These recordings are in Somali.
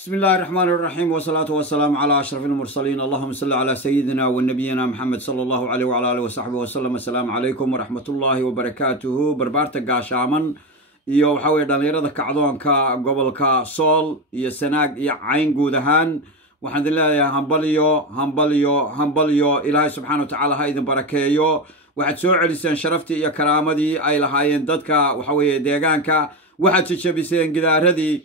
بسم الله الرحمن الرحيم والصلاة والسلام على أشرف المرسلين. اللهم صل على سيدنا ونبينا محمد صلى الله عليه وعلى آله وصحبه وسلم. السلام عليكم ورحمة الله وبركاته. بربارتا قاشامان iyo waxa weeye dhalinyarada kacdoonka gobolka Sool iyo Sanaag iyo Cayn guud ahaan waxaan leeyahay hambalyo Ilaahay subhanahu wa ta'ala ha idin barakeeyo. waxaad soo celiseen sharaftii iyo karaamadii ay lahaayeen dadka waxa weeye deegaanka. waxaad jabiseen gidaaradii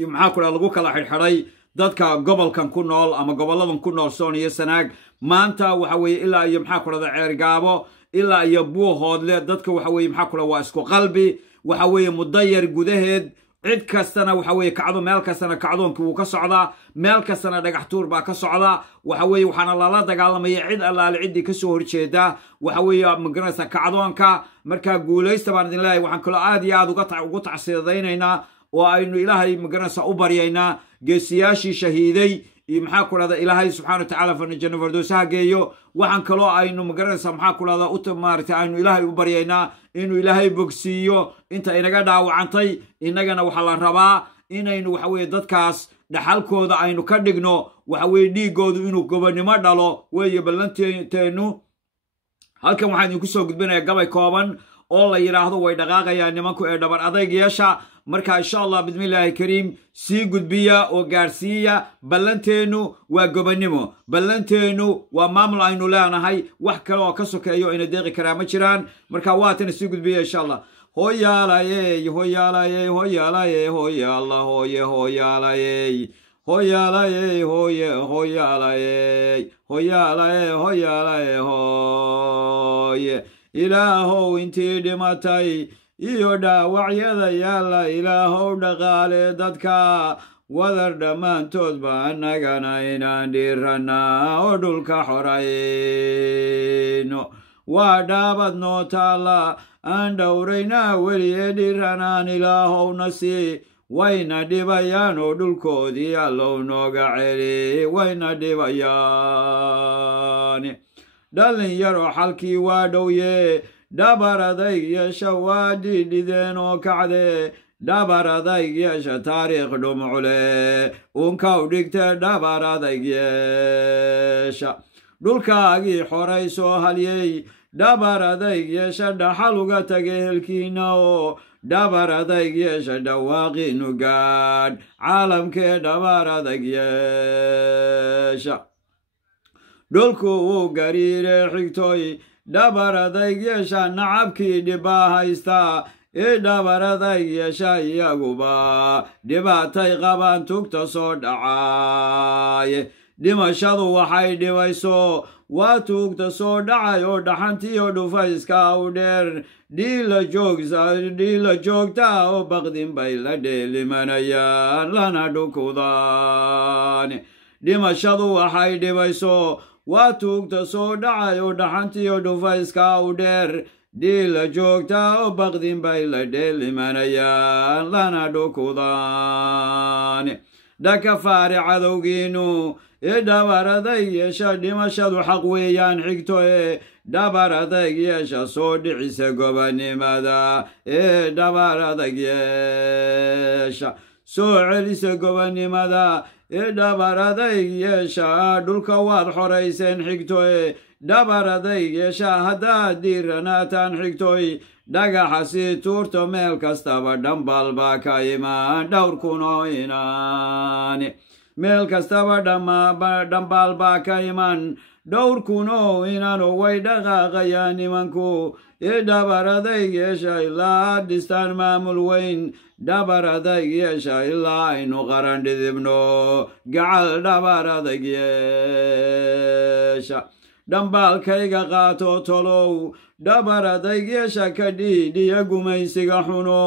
maxaa kula lagu kala xirxiray dadka gobolkan ku nool ama goboladan ku nool Sool iyo Sanaag. maanta waxa weeye ilaa iyo maxaa kula ceergaabo ilaa iyo buuhoodle dadka waxa weeye maxaa kula waa isku qalbi. waxa weeye mudayar gudaheed cid kastana waxa weeye kacdo meel kastana kacdoonku uu ka socdaa, meel kastana dhagax tuur baa ka socda. waxa weeye waxaana lala dagaalamaya cid allaale cidii ka soo horjeeda waxa weeye magaranaysa kacdoonka. marka guuleysta baan idin leeyahay. waxaan kala aad iyo aad ugu tacsiidaynayna oo aynu ilaahay magaranaysa u baryaynaa geesiyaashii shahiiday iyo maxaa ku dhada ilaahay subhanahu wa ta'ala janno firdawsaha geeyo. waxaan kaloo aynu magaranaysa maxaa ku dhada u tamaartay aynu ilaahay u baryaynaa inuu ilaahay bogsiiyo inta inaga dhaawacantay. inagana waxa la rabaa inaynu waxa weeye dadkaas dhaxalkooda aynu ka dhigno waxa weeye dhiigoodu inuu gobonimo dhalo weeye ballanteenu. halkan waxaan idinku soo gudbinayaa gabay kooban oo la yiraahdo way dhaqaaqayaan nimanku ee dhabar adayg yeesha. marka insha Allah bismillaahi kariim sii gudbiya oo gaarsiiya. ballanteenu waa gobonimo, ballanteenu waa maamul aynu leenahay, wax kale oo ka sokeeyo ina deeqi karaa ma jiraan. marka waatan sii gudbiya insha Allah. hoyaalaye hoyaalaye hoyaalaye hoyala hoye hoyaalaye hoyaalaye hoye hoyaalaye hoyaalaye hoyaalaye hoye ilaahow intii dhimatay iyo dhaawacyada yaalla ilaahow dhaqaale dadka wadar dhammaantoodba annagana inaan dhiirannaa oo dhulka xorayno. waa dhaabad noo taalla aan dhowraynaa weliye dhiiranaan ilaahowna sii. wayna dhibayaan oo dhulkoodii allow nooga celi wayna dhibayaan. dhalinyaro xalkii waa dhowye dhabar adayg yeesha waa dhidhideen oo kacde. dhabar adayg yeesha taariikh dhumucle unka u dhigte dhabar adayg yeesha. dhulkaagii xoray soo halyey dhabar adayg yeesha dhaxal uga tage helkiina oo dhabar adayg yeesha dhawaaqiinu gaadh caalamkee dhabar adayg yeesha. dhulku uu gariire xigtoy dhabar adayg yeesha nacabkii dhibaa haysta ee dhabar adayg yeesha iyaguba dhibaatay qabaan tugta soo dhacay. dhimashadu waxay dhibayso waa tuugta soo dhacay oo dhaxantiyo dhufayska u dheer. dhiila joogta oo baqdin bay la dheelimanayaan lana dhukudaan. dhimashadu waxay dhibayso waa tuugta soo dhacay oo dhaxantiyo dhufayska u dheer. dhiila joogta oo baqdin bay la dheelimanayaan lana dhukudaan. dhaka faari cadowgiinu ee dhabar adayg yeesha dhimashadu xaq weeyaan xigto ee dhabar adayg yeesha soo dhicisa gobonimada ee dhabar adayg yeesha soo celisa gobonimada ee dhabar adayg yeesha. dhulka waad xorayseen xigto ee dhabar adayg yeesha haddaad dhiiranaataan xigtoy. dhagaxa sii tuurto meel kastaba dhambal baa ka imaan dhowr kunoo inaan. meel kastaba dhambal baa ka iman dhowr kunoo inano way dhaqaaqayaan nimanku ee dhabar adayg yeesha ilaa dhistaan maamul weyn. dhabar adayg yeesha ilaa aynu qaran dhidibno gacal dhabar adayg yeesha. dhambaalkayga qaato tolow dhabar adayg yeesha ka dhiidhiya gumaysiga xuno.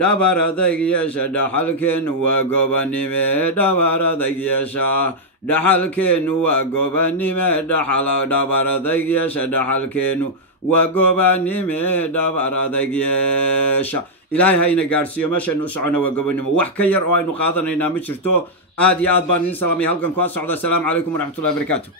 dhabar adayg yeesha dhaxalkeennu waa gobonime dhabar adayg yeesha dhaxalkeennu waa gobonime dhabar adayg yeesha dhaxalkeennu waa gobonime dhabar adayg yeesha. ilaahay hayna gaarsiiyo meeshaynu u socono waa gobonimo. wax ka yar oo aynu qaadanaynaa ma jirto. aad iyo aad baan idin salaamay halkan ku socda. asalaamu calaykum waraxmatullahi wabarakaatu.